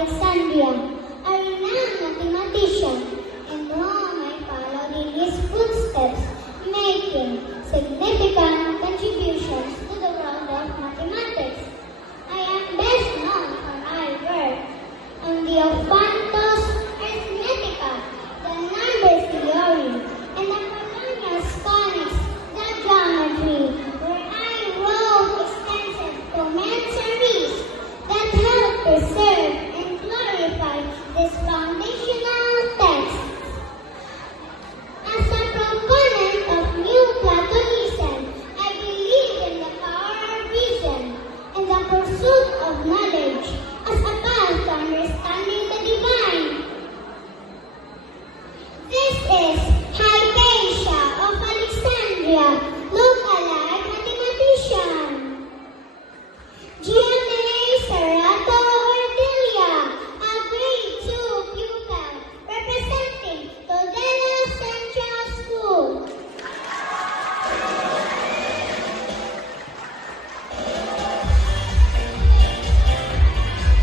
Alexandria, a renowned mathematician, and whom I followed in his footsteps, making significant contributions to the world of mathematics. I am best known for my work on the Ophantos Arithmetica, the number theory, and the Polonius conics, the geometry, where I wrote extensive commentaries that help preserve